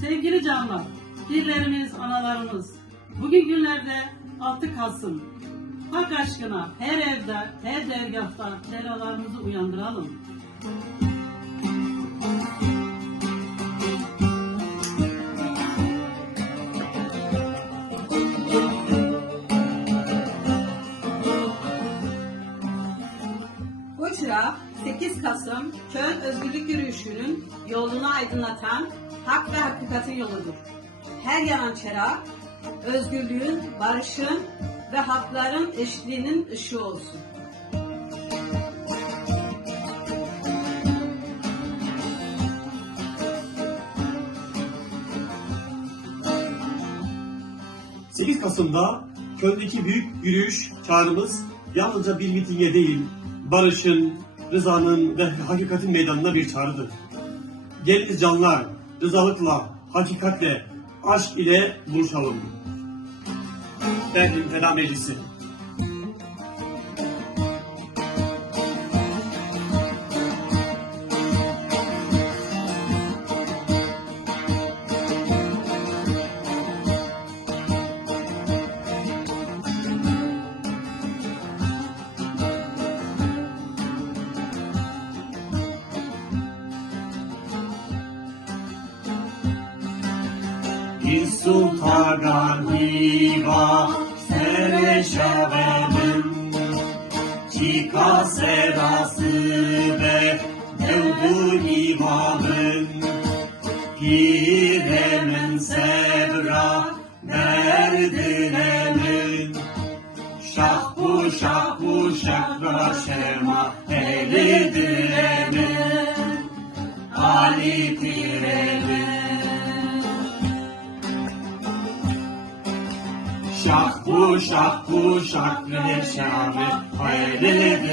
Sevgili canlar, birlerimiz, analarımız, bugün günlerde 6 Kasım. Hak aşkına her evde, her dergahta telalarımızı uyandıralım. Bu çırak 8 Kasım Köln Özgürlük Yürüyüşü'nün yolunu aydınlatan hak ve hakikatin yoludur. Her yanan çırak özgürlüğün, barışın ve hakların eşitliğinin ışığı olsun. Hı. 8 Kasım'da Köln'deki büyük yürüyüş çağrımız yalnızca bir mitinge değil, barışın, rızanın ve hakikatin meydanına bir çağrıdır. Geliniz canlar, rızalıkla, hakikatle, aşk ile buluşalım. Berlin Feda Meclisi Il sultaganiva sereşavedim Çika serası ve devdu imamın Piremin sevra merdinemin Şah bu şema elidir emin Ali Şah bu şah bu şak reşame hayırlı